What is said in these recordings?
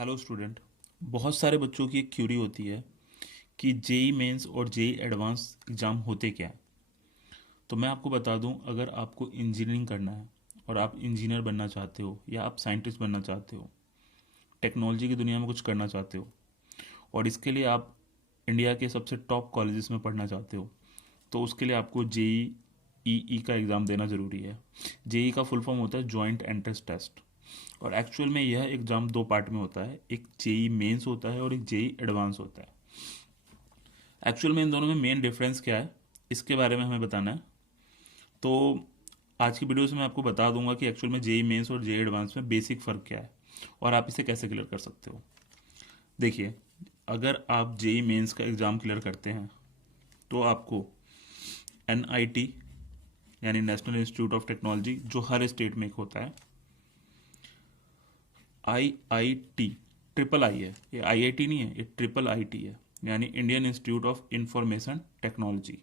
Hello student. बहुत सारे बच्चों की एक क्यूरी होती है कि जेई मेंस और जेई एडवांस एग्ज़ाम होते क्या हैं। तो मैं आपको बता दूं, अगर आपको इंजीनियरिंग करना है और आप इंजीनियर बनना चाहते हो या आप साइंटिस्ट बनना चाहते हो, टेक्नोलॉजी की दुनिया में कुछ करना चाहते हो और इसके लिए आप इंडिया के सबसे टॉप कॉलेजेस में पढ़ना चाहते हो, तो उसके लिए आपको जेई ई का एग्ज़ाम देना ज़रूरी है। जेई का फुल फॉर्म होता है जॉइंट एंट्रेंस टेस्ट। और एक्चुअल में यह एग्ज़ाम दो पार्ट में होता है, एक जेई मेंस होता है और एक जेई एडवांस होता है। एक्चुअल में इन दोनों में मेन डिफरेंस क्या है, इसके बारे में हमें बताना है। तो आज की वीडियो से मैं आपको बता दूंगा कि एक्चुअल में जेई मेंस और जेई एडवांस में बेसिक फ़र्क क्या है और आप इसे कैसे क्लियर कर सकते हो। देखिए, अगर आप जेई मेंस का एग्ज़ाम क्लियर करते हैं तो आपको एनआईटी यानी नेशनल इंस्टीट्यूट ऑफ टेक्नोलॉजी, जो हर स्टेट में एक होता है, आईआईटी, ट्रिपल आई है ये, आईआईटी नहीं है, ये ट्रिपल आईटी है, यानी Indian institute of information technology.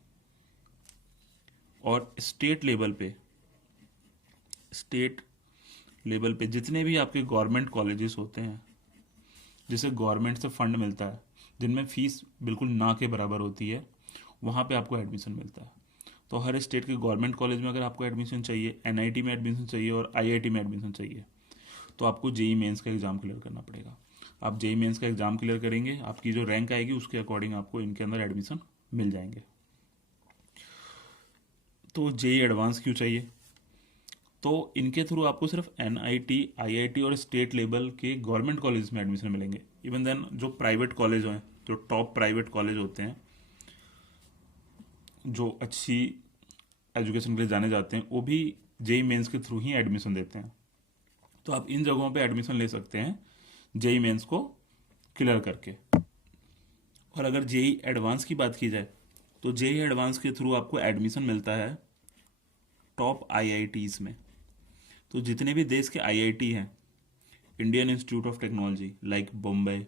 और स्टेट लेवल पे जितने भी आपके गवर्नमेंट कॉलेजेस होते हैं, जिसे गवर्नमेंट से फंड मिलता है, जिनमें फीस बिल्कुल ना के बराबर होती है, वहाँ पे आपको एडमिशन मिलता है। तो हर स्टेट के गवर्नमेंट कॉलेज में अगर आपको एडमिशन चाहिए, एनआईटी में एडमिशन चाहिए और आईआईटी में एडमिशन चाहिए, तो आपको जेई मेंस का एग्ज़ाम क्लियर करना पड़ेगा। आप जेई मेंस का एग्ज़ाम क्लियर करेंगे, आपकी जो रैंक आएगी उसके अकॉर्डिंग आपको इनके अंदर एडमिशन मिल जाएंगे। तो जेई एडवांस क्यों चाहिए? तो इनके थ्रू आपको सिर्फ एनआईटी, आईआईटी और स्टेट लेवल के गवर्नमेंट कॉलेज में एडमिशन मिलेंगे। इवन देन जो प्राइवेट कॉलेज हैं, जो टॉप प्राइवेट कॉलेज होते हैं, जो अच्छी एजुकेशन के लिए जाने जाते हैं, वो भी जेई मेंस के थ्रू ही एडमिशन देते हैं। तो आप इन जगहों पे एडमिशन ले सकते हैं जेई मेंस को क्लियर करके। और अगर जेई एडवांस की बात की जाए, तो जेई एडवांस के थ्रू आपको एडमिशन मिलता है टॉप आईआईटीज़ में। तो जितने भी देश के आईआईटी हैं, Indian institute of technology like Bombay,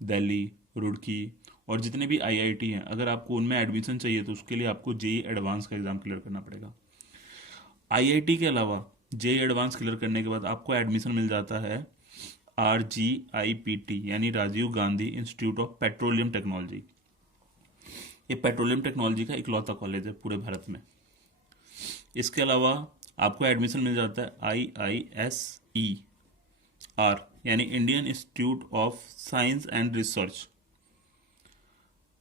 Delhi, Roorkee, और जितने भी आईआईटी हैं, अगर आपको उनमें एडमिशन चाहिए तो उसके लिए आपको जेई एडवांस का एग्ज़ाम क्लियर करना पड़ेगा। आईआईटी के अलावा जेई एडवांस क्लियर करने के बाद आपको एडमिशन मिल जाता है RGIPT, यानी Rajiv Gandhi institute of petroleum technology. ये पेट्रोलियम टेक्नोलॉजी का इकलौता कॉलेज है पूरे भारत में। इसके अलावा आपको एडमिशन मिल जाता है IISER, यानी Indian institute of science and research.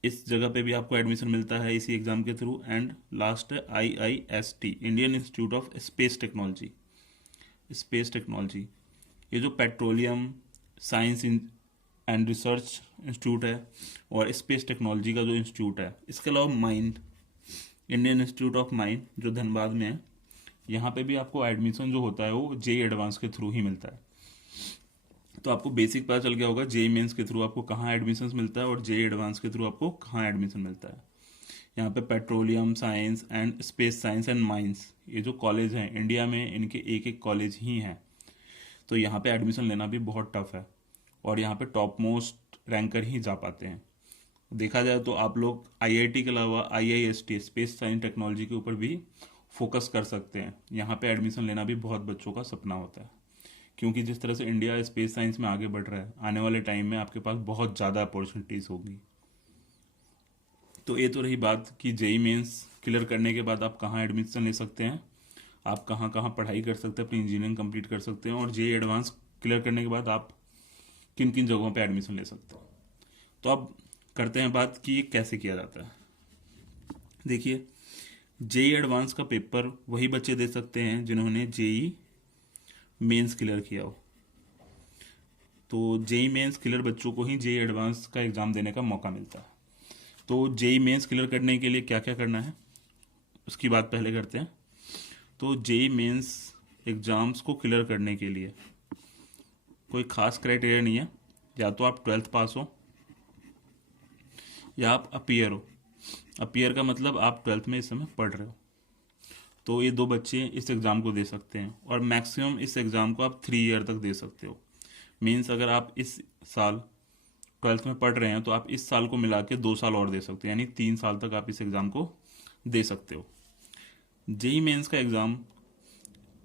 इस जगह पे भी आपको एडमिशन मिलता है इसी एग्ज़ाम के थ्रू। एंड लास्ट है IIST, Indian institute of space technology. ये जो petroleum science and research institute है और स्पेस टेक्नोलॉजी का जो इंस्टीट्यूट है, इसके अलावा mind, Indian institute of mind जो धनबाद में है, यहाँ पे भी आपको एडमिशन जो होता है वो जेई एडवांस के थ्रू ही मिलता है। तो आपको बेसिक पता चल गया होगा जेई मेंस के थ्रू आपको कहाँ एडमिशन मिलता है और जेई एडवांस के थ्रू आपको कहाँ एडमिशन मिलता है। यहाँ पे petroleum science and space science and mines, ये जो कॉलेज हैं इंडिया में, इनके एक एक कॉलेज ही हैं। तो यहाँ पे एडमिशन लेना भी बहुत टफ है और यहाँ पे टॉप मोस्ट रैंकर ही जा पाते हैं। देखा जाए तो आप लोग आईआईटी के अलावा IIST, स्पेस साइंस टेक्नोलॉजी के ऊपर भी फोकस कर सकते हैं। यहाँ पे एडमिशन लेना भी बहुत बच्चों का सपना होता है, क्योंकि जिस तरह से इंडिया स्पेस साइंस में आगे बढ़ रहा है, आने वाले टाइम में आपके पास बहुत ज़्यादा अपॉर्चुनिटीज़ होगी। तो ये तो रही बात कि जेई मेंस क्लियर करने के बाद आप कहाँ एडमिशन ले सकते हैं, आप कहाँ कहाँ पढ़ाई कर सकते हैं, अपनी इंजीनियरिंग कंप्लीट कर सकते हैं, और जेई एडवांस क्लियर करने के बाद आप किन किन जगहों पे एडमिशन ले सकते हैं। तो अब करते हैं बात कि ये कैसे किया जाता है। देखिए, जेई एडवांस का पेपर वही बच्चे दे सकते हैं जिन्होंने जेई मेंस क्लियर किया हो। तो जेई मेंस क्लियर बच्चों को ही जेई एडवांस का एग्ज़ाम देने का मौका मिलता है। तो जेई मेंस क्लियर करने के लिए क्या क्या करना है, उसकी बात पहले करते हैं। तो जेई मेंस एग्ज़ाम्स को क्लियर करने के लिए कोई खास क्राइटेरिया नहीं है। या तो आप 12th पास हो या आप अपीयर हो। अपीयर का मतलब आप 12th में इस समय पढ़ रहे हो। तो ये दो बच्चे इस एग्ज़ाम को दे सकते हैं और मैक्सिमम इस एग्ज़ाम को आप 3 ईयर तक दे सकते हो। मीन्स अगर आप इस साल 12th में पढ़ रहे हैं तो आप इस साल को मिला के 2 साल और दे सकते हो, यानी 3 साल तक आप इस एग्ज़ाम को दे सकते हो। जेई मेंस का एग्ज़ाम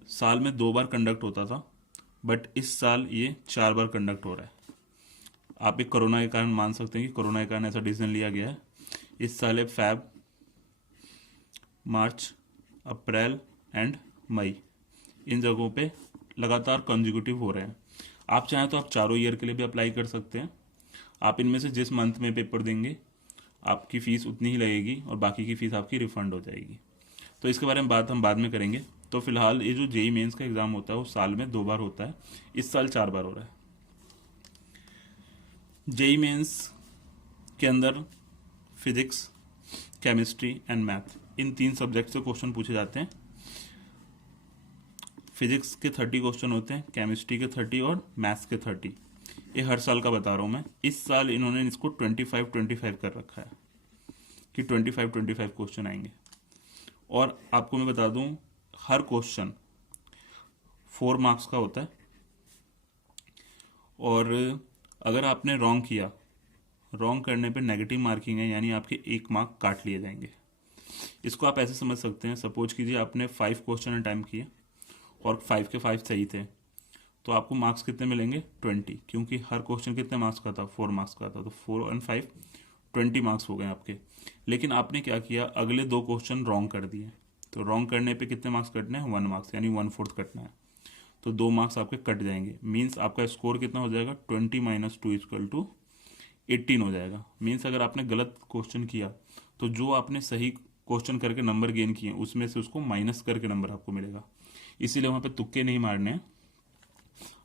साल में 2 बार कंडक्ट होता था, बट इस साल ये 4 बार कंडक्ट हो रहा है। आप एक कोरोना के कारण मान सकते हैं कि कोरोना के कारण ऐसा डिसीजन लिया गया है। इस साल है फैब, मार्च, अप्रैल एंड मई, इन जगहों पे लगातार कंजिक्यूटिव हो रहे हैं। आप चाहें तो आप चारों ईयर के लिए भी अप्लाई कर सकते हैं। आप इनमें से जिस मंथ में पेपर देंगे आपकी फ़ीस उतनी ही लगेगी और बाकी की फ़ीस आपकी रिफ़ंड हो जाएगी। तो इसके बारे में बात हम बाद में करेंगे। तो फिलहाल ये जो जेई मेंस का एग्ज़ाम होता है वो साल में 2 बार होता है, इस साल 4 बार हो रहा है। जेई मेंस के अंदर physics, chemistry and math, in 3 subject से क्वेश्चन पूछे जाते हैं। फिजिक्स के 30 क्वेश्चन होते हैं, केमिस्ट्री के 30 और मैथ्स के 30। ये हर साल का बता रहा हूँ मैं। इस साल इन्होंने इसको 25-25 कर रखा है कि 25-25 क्वेश्चन आएंगे। और आपको मैं बता दूं, हर क्वेश्चन 4 मार्क्स का होता है और अगर आपने रॉन्ग किया, रॉन्ग करने पे नेगेटिव मार्किंग है, यानी आपके 1 मार्क काट लिए जाएंगे। इसको आप ऐसे समझ सकते हैं, सपोज कीजिए आपने 5 क्वेश्चन अटैम्प्ट किए और 5 के 5 सही थे, तो आपको मार्क्स कितने मिलेंगे? 20, क्योंकि हर क्वेश्चन कितने मार्क्स का था? 4 मार्क्स का था। तो 4 और 5 20 मार्क्स हो गए आपके। लेकिन आपने क्या किया, अगले 2 क्वेश्चन रॉन्ग कर दिए, तो रॉन्ग करने पे कितने मार्क्स कटने हैं? 1 मार्क्स, यानी 1/4 कटना है। तो 2 मार्क्स आपके कट जाएंगे। मीन्स आपका स्कोर कितना हो जाएगा? 20 - 2 = 18 हो जाएगा। मीन्स अगर आपने गलत क्वेश्चन किया तो जो आपने सही क्वेश्चन करके नंबर गेन किए उसमें से उसको माइनस करके नंबर आपको मिलेगा। इसीलिए वहाँ पे तुक्के नहीं मारने हैं,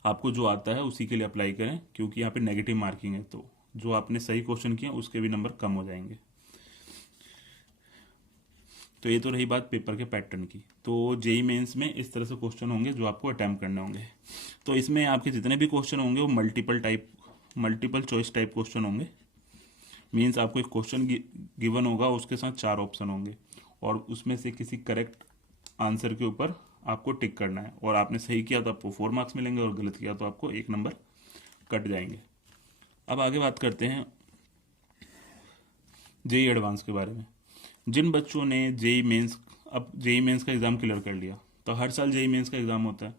आपको जो आता है उसी के लिए अप्लाई करें, क्योंकि यहाँ पे नेगेटिव मार्किंग है। तो जो आपने सही क्वेश्चन किया उसके भी नंबर कम हो जाएंगे। तो ये तो रही बात पेपर के पैटर्न की। तो जेई मेंस में इस तरह से क्वेश्चन होंगे जो आपको अटैम्प्ट करने होंगे। तो इसमें आपके जितने भी क्वेश्चन होंगे वो मल्टीपल चॉइस टाइप क्वेश्चन होंगे। मीन्स आपको एक क्वेश्चन गिवन होगा, उसके साथ 4 ऑप्शन होंगे और उसमें से किसी करेक्ट आंसर के ऊपर आपको टिक करना है। और आपने सही किया तो आपको 4 मार्क्स मिलेंगे और गलत किया तो आपको 1 नंबर कट जाएंगे। अब आगे बात करते हैं जेई एडवांस के बारे में। जिन बच्चों ने जेई मेंस का एग्ज़ाम क्लियर कर लिया, तो हर साल जेई मेंस का एग्ज़ाम होता है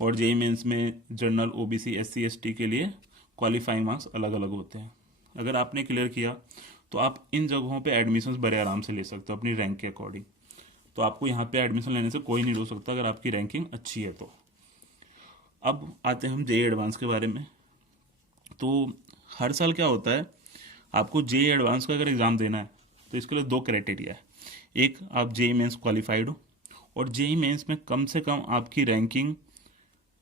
और जेई मेंस में जनरल, ओबीसी, एससी, एसटी के लिए क्वालिफाइंग मार्क्स अलग अलग होते हैं। अगर आपने क्लियर किया तो आप इन जगहों पे एडमिशन्स बड़े आराम से ले सकते हो अपनी रैंक के अकॉर्डिंग। तो आपको यहाँ पे एडमिशन लेने से कोई नहीं रोक सकता अगर आपकी रैंकिंग अच्छी है तो। अब आते हैं हम जेई एडवांस के बारे में। तो हर साल क्या होता है, आपको जेई एडवांस का अगर एग्ज़ाम देना है तो इसके लिए 2 क्राइटेरिया है। एक, आप जेई मेंस क्वालिफाइड हो, और जेई मेंस में कम से कम आपकी रैंकिंग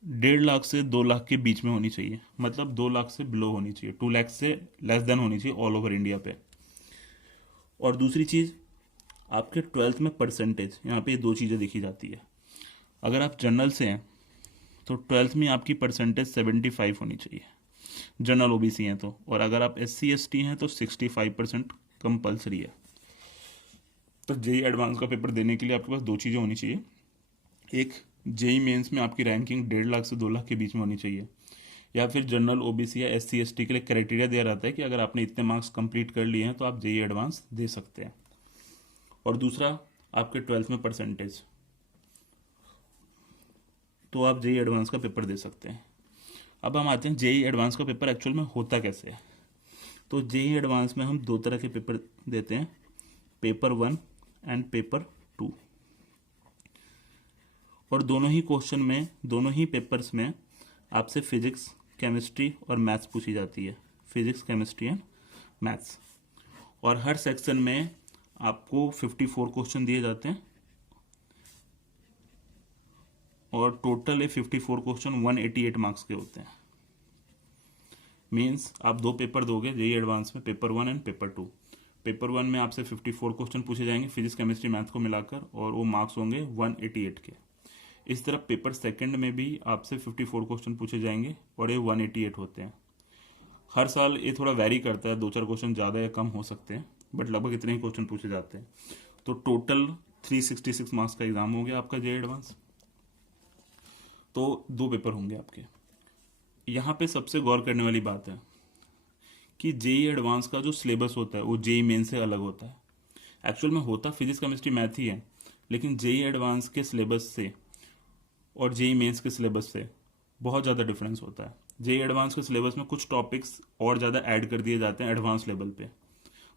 1.5 लाख से 2 लाख के बीच में होनी चाहिए। मतलब 2 लाख से बिलो होनी चाहिए, 2 लाख से लेस देन होनी चाहिए ऑल ओवर इंडिया पे। और दूसरी चीज़, आपके 12th में परसेंटेज, यहाँ पे ये 2 चीज़ें देखी जाती है। अगर आप जनरल से हैं तो 12th में आपकी परसेंटेज 75 होनी चाहिए, जनरल ओबीसी हैं तो। और अगर आप एससी एसटी हैं तो 65% कंपलसरी है। तो जेई एडवांस का पेपर देने के लिए आपके पास 2 चीज़ें होनी चाहिए। एक, जेई मेंस में आपकी रैंकिंग 1.5 लाख से 2 लाख के बीच में होनी चाहिए, या फिर जनरल, ओबीसी या एससी एसटी के लिए क्राइटेरिया दिया जाता है कि अगर आपने इतने मार्क्स कंप्लीट कर लिए हैं तो आप जेई एडवांस दे सकते हैं। और दूसरा, आपके 12th में परसेंटेज, तो आप जेई एडवांस का पेपर दे सकते हैं। अब हम आते हैं जेई एडवांस का पेपर एक्चुअल में होता कैसे है। तो जेई एडवांस में हम 2 तरह के पेपर देते हैं, पेपर 1 एंड पेपर 2। और दोनों ही पेपर्स में आपसे फिजिक्स, केमिस्ट्री और मैथ्स पूछी जाती है। Physics, chemistry and maths. और हर सेक्शन में आपको 54 क्वेश्चन दिए जाते हैं और टोटल 54 क्वेश्चन 188 मार्क्स के होते हैं। मीन्स आप 2 पेपर दोगे जेई एडवांस में, पेपर 1 एंड पेपर 2। पेपर 1 में आपसे 54 क्वेश्चन पूछे जाएंगे फिजिक्स, केमिस्ट्री, मैथ को मिलाकर, और वो मार्क्स होंगे 188 के। इस तरह पेपर सेकंड में भी आपसे 54 क्वेश्चन पूछे जाएंगे और ये 188 होते हैं। हर साल ये थोड़ा वैरी करता है, 2-4 क्वेश्चन ज़्यादा या कम हो सकते हैं, बट लगभग इतने ही क्वेश्चन पूछे जाते हैं। तो टोटल 366 मार्क्स का एग्जाम हो गया आपका जेई एडवांस। तो 2 पेपर होंगे आपके। यहाँ पे सबसे गौर करने वाली बात है कि जेई एडवांस का जो सिलेबस होता है वो जेई मेन से अलग होता है। एक्चुअल में होता फिजिक्स, केमिस्ट्री, मैथ ही है, लेकिन जेई एडवांस के सिलेबस से और जेई मेंस के सिलेबस से बहुत ज़्यादा डिफरेंस होता है। जेई एडवांस के सिलेबस में कुछ टॉपिक्स और ज़्यादा ऐड कर दिए जाते हैं एडवांस लेवल पे,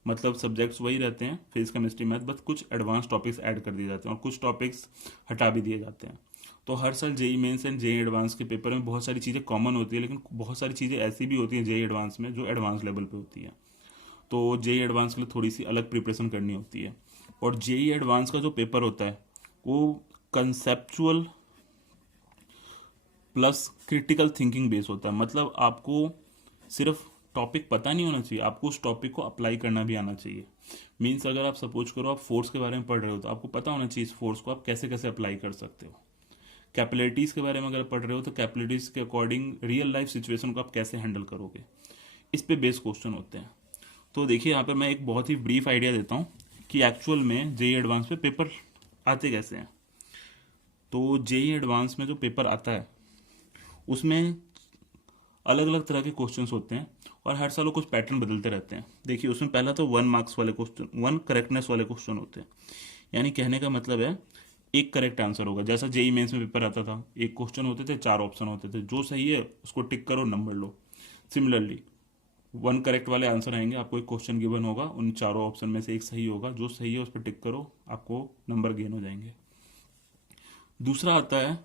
मतलब सब्जेक्ट्स वही रहते हैं फिजिक्स केमिस्ट्री मैथ, बस कुछ एडवांस टॉपिक्स ऐड कर दिए जाते हैं और कुछ टॉपिक्स हटा भी दिए जाते हैं। तो हर साल JEE mains and JEE advance के पेपर में बहुत सारी चीज़ें कॉमन होती है, लेकिन बहुत सारी चीज़ें ऐसी भी होती हैं जेई एडवांस में जो एडवांस लेवल पे होती है। तो जेई एडवांस के लिए थोड़ी सी अलग प्रिपरेशन करनी होती है। और जेई एडवांस का जो पेपर होता है वो conceptual plus critical thinking base होता है। मतलब आपको सिर्फ टॉपिक पता नहीं होना चाहिए, आपको उस टॉपिक को अप्लाई करना भी आना चाहिए। मीन्स अगर आप सपोज करो आप फोर्स के बारे में पढ़ रहे हो तो आपको पता होना चाहिए इस फोर्स को आप कैसे कैसे अप्लाई कर सकते हो। कैपिलरिटीज़ के बारे में अगर पढ़ रहे हो तो कैपिलरिटीज़ के अकॉर्डिंग रियल लाइफ सिचुएशन को आप कैसे हैंडल करोगे, इस पे बेस क्वेश्चन होते हैं। तो देखिए यहाँ पर मैं एक बहुत ही ब्रीफ आइडिया देता हूँ कि एक्चुअल में जेई एडवांस पे पेपर आते कैसे हैं। तो जेई एडवांस में जो पेपर आता है उसमें अलग अलग तरह के क्वेश्चंस होते हैं और हर साल वो कुछ पैटर्न बदलते रहते हैं। देखिए उसमें पहला तो 1 मार्क्स वाले क्वेश्चन, 1 करेक्टनेस वाले क्वेश्चन होते हैं। यानी कहने का मतलब है एक करेक्ट आंसर होगा। जैसा जेई मेंस में पेपर आता था, एक क्वेश्चन होते थे, 4 ऑप्शन होते थे, जो सही है उसको टिक करो, नंबर लो। सिमिलरली 1 करेक्ट वाले आंसर आएंगे, आपको एक क्वेश्चन गिवन होगा, उन चारों ऑप्शन में से एक सही होगा, जो सही है उस पर टिक करो, आपको नंबर गेन हो जाएंगे। दूसरा आता है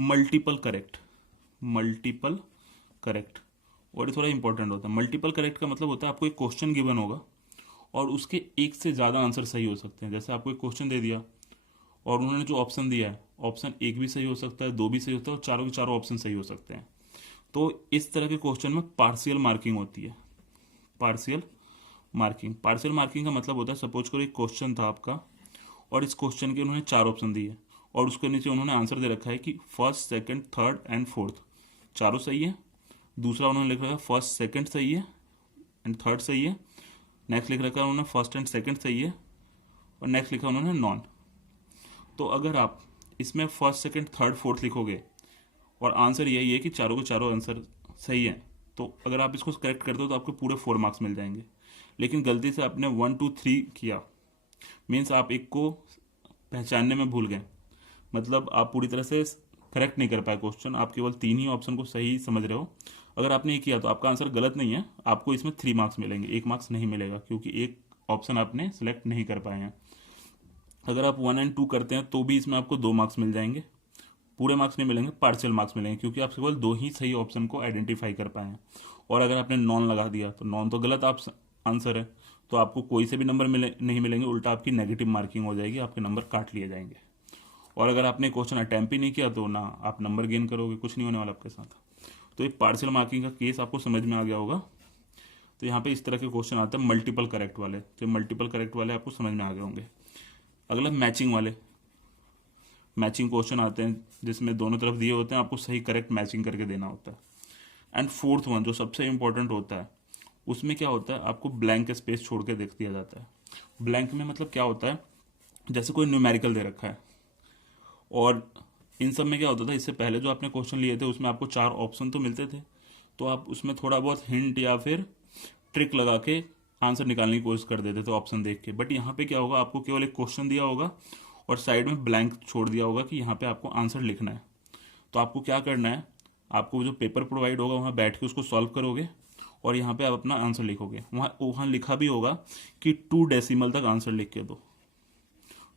मल्टीपल करेक्ट। मल्टीपल करेक्ट, और ये थोड़ा इंपॉर्टेंट होता है। मल्टीपल करेक्ट का मतलब होता है आपको एक क्वेश्चन गिवन होगा और उसके एक से ज़्यादा आंसर सही हो सकते हैं। जैसे आपको एक क्वेश्चन दे दिया और उन्होंने जो ऑप्शन दिया है, ऑप्शन एक भी सही हो सकता है, दो भी सही होता है और चारों के चारों ऑप्शन सही हो सकते हैं। तो इस तरह के क्वेश्चन में पार्शियल मार्किंग होती है। पार्शियल मार्किंग, पार्शियल मार्किंग का मतलब होता है सपोज करो एक क्वेश्चन था आपका और इस क्वेश्चन के उन्होंने 4 ऑप्शन दिए और उसके नीचे उन्होंने आंसर दे रखा है कि first, second, third and fourth चारों सही है। दूसरा उन्होंने लिख रखा है फर्स्ट सेकंड सही है एंड थर्ड सही है। नेक्स्ट लिख रखा है उन्होंने फर्स्ट एंड सेकंड सही है और नेक्स्ट लिखा उन्होंने नॉन। तो अगर आप इसमें फर्स्ट, सेकंड, थर्ड, फोर्थ लिखोगे और आंसर यही है कि चारों के चारों आंसर सही है, तो अगर आप इसको करेक्ट करते हो तो आपको पूरे 4 मार्क्स मिल जाएंगे। लेकिन गलती से आपने 1, 2, 3 किया, मीन्स आप एक को पहचानने में भूल गए, मतलब आप पूरी तरह से करेक्ट नहीं कर पाए क्वेश्चन, आप केवल 3 ही ऑप्शन को सही समझ रहे हो। अगर आपने ये किया तो आपका आंसर गलत नहीं है, आपको इसमें 3 मार्क्स मिलेंगे, 1 मार्क्स नहीं मिलेगा क्योंकि एक ऑप्शन आपने सेलेक्ट नहीं कर पाए हैं। अगर आप 1 एंड 2 करते हैं तो भी इसमें आपको 2 मार्क्स मिल जाएंगे, पूरे मार्क्स नहीं मिलेंगे, पार्शियल मार्क्स मिलेंगे क्योंकि आप केवल 2 ही सही ऑप्शन को आइडेंटिफाई कर पाए हैं। और अगर आपने नॉन लगा दिया तो नॉन तो गलत आप आंसर है, तो आपको कोई से भी नंबर नहीं मिलेंगे, उल्टा आपकी नेगेटिव मार्किंग हो जाएगी, आपके नंबर काट लिए जाएंगे। और अगर आपने क्वेश्चन अटैम्प्ट ही नहीं किया तो ना आप नंबर गेन करोगे, कुछ नहीं होने वाला आपके साथ। तो एक पार्शियल मार्किंग का केस आपको समझ में आ गया होगा। तो यहाँ पे इस तरह के क्वेश्चन आते हैं मल्टीपल करेक्ट वाले, तो मल्टीपल करेक्ट वाले आपको समझ में आ गए होंगे। अगला मैचिंग वाले, मैचिंग क्वेश्चन आते हैं जिसमें दोनों तरफ दिए होते हैं, आपको सही करेक्ट मैचिंग करके देना होता है। एंड फोर्थ वन जो सबसे इंपॉर्टेंट होता है, उसमें क्या होता है आपको ब्लैंक स्पेस छोड़ के देख दिया जाता है। ब्लैंक में मतलब क्या होता है, जैसे कोई न्यूमेरिकल दे रखा है और इन सब में क्या होता था, इससे पहले जो आपने क्वेश्चन लिए थे उसमें आपको 4 ऑप्शन तो मिलते थे, तो आप उसमें थोड़ा बहुत हिंट या फिर ट्रिक लगा के आंसर निकालने की कोशिश कर देते थे ऑप्शन देख के। बट यहाँ पे क्या होगा, आपको केवल एक क्वेश्चन दिया होगा और साइड में ब्लैंक छोड़ दिया होगा कि यहाँ पे आपको आंसर लिखना है। तो आपको क्या करना है, आपको जो पेपर प्रोवाइड होगा वहाँ बैठ के उसको सॉल्व करोगे और यहाँ पे आप अपना आंसर लिखोगे। वहाँ वहाँ लिखा भी होगा कि 2 डेसिमल तक आंसर लिख के दो,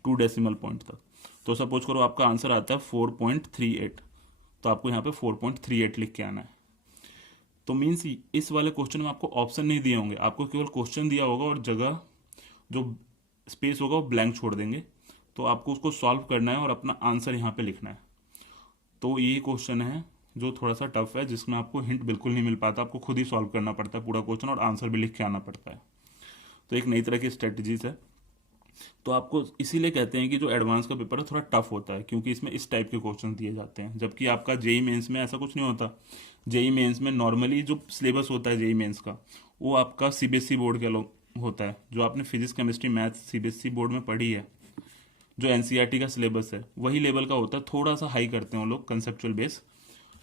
2 डेसिमल पॉइंट तक। तो सपोज करो आपका आंसर आता है 4.38, तो आपको यहाँ पे 4.38 लिख के आना है। तो मीन्स इस वाले क्वेश्चन में आपको ऑप्शन नहीं दिए होंगे, आपको केवल क्वेश्चन दिया होगा और जगह जो स्पेस होगा वो ब्लैंक छोड़ देंगे, तो आपको उसको सॉल्व करना है और अपना आंसर यहाँ पे लिखना है। तो ये क्वेश्चन है जो थोड़ा सा टफ है, जिसमें आपको हिंट बिल्कुल नहीं मिल पाता, आपको खुद ही सॉल्व करना पड़ता है पूरा क्वेश्चन और आंसर भी लिख के आना पड़ता है। तो एक नई तरह की स्ट्रेटजीज है। तो आपको इसीलिए कहते हैं कि जो एडवांस का पेपर है थोड़ा टफ होता है, क्योंकि इसमें इस टाइप के क्वेश्चन दिए जाते हैं। जबकि आपका जेई मेंस में ऐसा कुछ नहीं होता। जेई मेंस में नॉर्मली जो सिलेबस होता है जेई मेंस का, वो आपका सीबीएसई बोर्ड का होता है। जो आपने physics chemistry math CBSE board में पढ़ी है, जो एनसीईआरटी का सिलेबस है, वही लेवल का होता है। थोड़ा सा हाई करते हैं वो लोग कंसेप्चुअल बेस,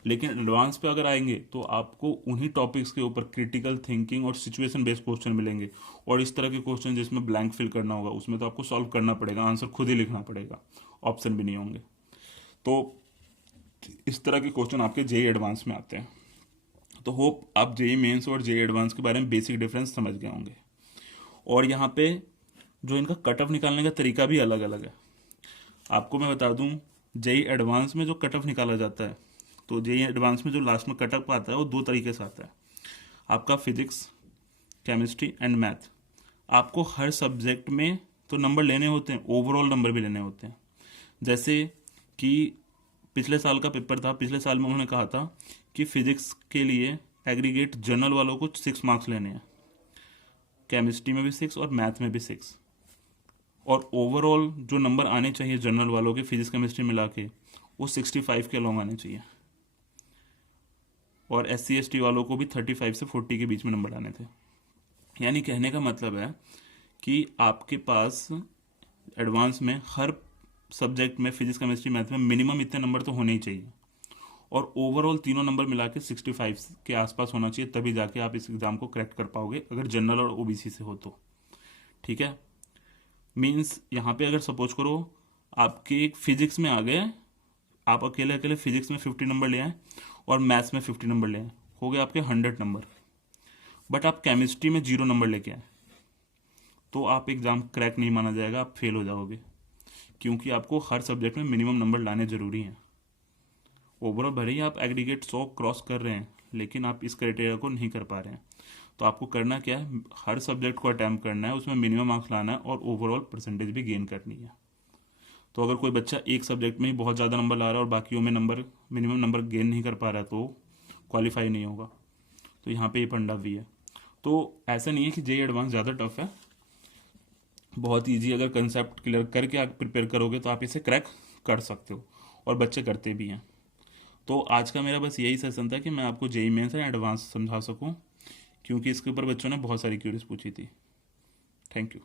लेकिन एडवांस पे अगर आएंगे तो आपको उन्हीं टॉपिक्स के ऊपर क्रिटिकल थिंकिंग और सिचुएशन बेस्ड क्वेश्चन मिलेंगे। और इस तरह के क्वेश्चन जिसमें ब्लैंक फिल करना होगा, उसमें तो आपको सॉल्व करना पड़ेगा, आंसर खुद ही लिखना पड़ेगा, ऑप्शन भी नहीं होंगे। तो इस तरह के क्वेश्चन आपके जेई एडवांस में आते हैं। तो होप आप जेई मेंस और जेई एडवांस के बारे में बेसिक डिफरेंस समझ गए होंगे। और यहाँ पे जो इनका कट ऑफ निकालने का तरीका भी अलग अलग है। आपको मैं बता दूं, जेई एडवांस में जो कट ऑफ निकाला जाता है, तो जेई एडवांस में जो लास्ट में कट ऑफ आता है वो दो तरीके से आता है। आपका फिजिक्स, केमिस्ट्री एंड मैथ। आपको हर सब्जेक्ट में तो नंबर लेने होते हैं, ओवरऑल नंबर भी लेने होते हैं। जैसे कि पिछले साल का पेपर था, पिछले साल में उन्होंने कहा था कि फिजिक्स के लिए एग्रीगेट जनरल वालों को 6 मार्क्स लेने हैं, केमिस्ट्री में भी 6 और मैथ में भी 6, और ओवरऑल जो नंबर आने चाहिए जनरल वालों के फिजिक्स केमिस्ट्री मिला के वो 65 के अलोंग आने चाहिए, और SC ST वालों को भी 35 से 40 के बीच में नंबर आने थे। यानी कहने का मतलब है कि आपके पास एडवांस में हर सब्जेक्ट में फिजिक्स केमिस्ट्री मैथ में मिनिमम इतने नंबर तो होने ही चाहिए, और ओवरऑल तीनों नंबर मिला के 65 के आसपास होना चाहिए, तभी जाके आप इस एग्ज़ाम को क्रैक कर पाओगे अगर जनरल और OBC से हो तो। ठीक है, मीन्स यहाँ पे अगर सपोज करो आपके फिजिक्स में आ गए, आप अकेले अकेले फिजिक्स में 50 नंबर ले आए और मैथ्स में 50 नंबर ले आए, हो गए आपके 100 नंबर। बट आप केमिस्ट्री में 0 नंबर लेके आए तो आप एग्ज़ाम क्रैक नहीं माना जाएगा, आप फेल हो जाओगे, क्योंकि आपको हर सब्जेक्ट में मिनिमम नंबर लाने ज़रूरी हैं। ओवरऑल भले ही आप एग्रीगेट 100 क्रॉस कर रहे हैं, लेकिन आप इस क्राइटेरिया को नहीं कर पा रहे हैं। तो आपको करना क्या है, हर सब्जेक्ट को अटैम्प्ट करना है, उसमें मिनिमम मार्क्स लाना है और ओवरऑल परसेंटेज भी गेन करनी है। तो अगर कोई बच्चा एक सब्जेक्ट में ही बहुत ज़्यादा नंबर ला रहा है और बाकियों में मिनिमम नंबर गेन नहीं कर पा रहा है तो क्वालिफाई नहीं होगा। तो यहाँ पे ये फंडा भी है। तो ऐसा नहीं है कि जेई एडवांस ज़्यादा टफ है, बहुत ईजी। अगर कंसेप्ट क्लियर करके आप प्रिपेयर करोगे तो आप इसे क्रैक कर सकते हो, और बच्चे करते भी हैं। तो आज का मेरा बस यही सेशन था कि मैं आपको जेई मेंस एंड एडवांस समझा सकूं, क्योंकि इसके ऊपर बच्चों ने बहुत सारी क्वेरीज पूछी थी। Thank you.